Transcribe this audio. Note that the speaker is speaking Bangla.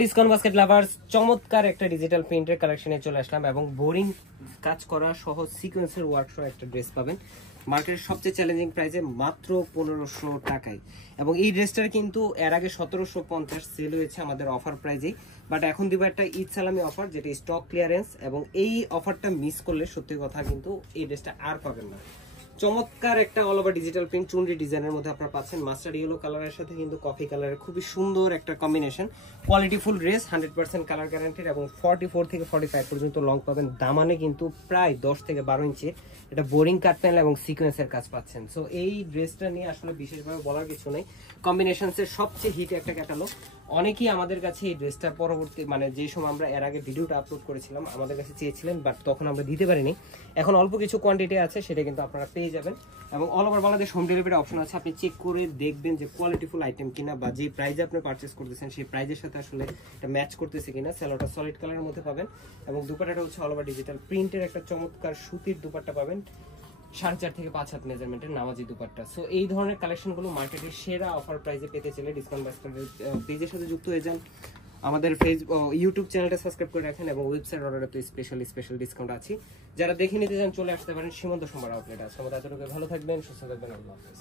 ডিসকাউন্ট বাস্কেট লাভার্স চমৎকার একটা ডিজিটাল প্রিন্টের কালেকশনে চলে আসলাম এবং বোরিং কাজ করা সহ সিকোয়েন্সের ওয়ার্ক সহ একটা ড্রেস পাবেন মার্কেটের সবচেয়ে চ্যালেঞ্জিং প্রাইসে মাত্র 1500 টাকায়। এবং এই ড্রেসটার কিন্তু এর আগে 1750 সেল হয়েছে আমাদের অফার প্রাইজেই, বাট এখন দিব একটা ঈদ সালামি অফার যেটা স্টক ক্লিয়ারেন্স, এবং এই অফারটা মিস করলে সত্যি কথা কিন্তু এই ড্রেসটা আর পাবেন না। চমৎকার একটা অল ওভার ডিজিটাল প্রিন্ট চুনরি ডিজাইনের মধ্যে আপনারা পাচ্ছেন মাস্টার্ড ইয়েলো কালারের সাথে কিন্তু কফি কালারের খুবই সুন্দর একটা combination. Quality full dress, 100% colour guaranteed এবং 44 থেকে 45 পর্যন্ত লং পাবেন। দামানে কিন্তু প্রায় 10 থেকে 12 ইঞ্চি এটা বোরিং কাট প্যানেল এবং সিকোয়েন্সের কাজ পাচ্ছেন। সো এই ড্রেসটা নিয়ে আসলে বিশেষভাবে বলার কিছু নেই, কম্বিনেশনসের সবচেয়ে হিট একটা ক্যাটালগ। অনেকেই আমাদের কাছে এই ড্রেসটা পরবর্তী মানে যে সময় আমরা এর আগে ভিডিওটা আপলোড করেছিলাম আমাদের কাছে চেয়েছিলেন, বাট তখন আমরা দিতে পারিনি। এখন অল্প কিছু কোয়ান্টিটি আছে, সেটা কিন্তু আপনারা পেয়ে যাবেন এবং all over Bangladesh home delivery option আছে। আপনি চেক করে দেখবেন যে কোয়ালিটিফুল আইটেম কিনা বা যে প্রাইজে আপনি পারচেস করতেছেন সেই প্রাইজের সাথে আসলে এটা ম্যাচ করতেছে কিনা। স্যালোটা সলিড কালারের মধ্যে পাবেন এবং দুপাট্টাটা হচ্ছে অল ওভার ডিজিটাল প্রিন্টের একটা চমৎকার সুতির দুপাট্টা পাবেন, 4.5 থেকে 5 হাত মেজারমেন্টের নামাজি দুপাট্টা। সো এই ধরনের কালেকশনগুলো মার্কেটের সেরা অফার প্রাইসে পেতে চাইলে ডিসকাউন্ট বাস্কেটের পেজের সাথে যুক্ত হয়ে যান। আমাদের ইউটিউব চ্যানেলটা সাবস্ক্রাইব করে রাখেন এবং ওয়েবসাইট অর্ডারে তো স্পেশাল ডিসকাউন্ট আছে। যারা দেখে নিতে চান চলে আসতে পারেন, সীমান্ত সম্ভার আউটলেট আছে। আমাদের এতটুকু ভালো থাকবেন, সুস্থ থাকবেন, আল্লাহ হাফেজ।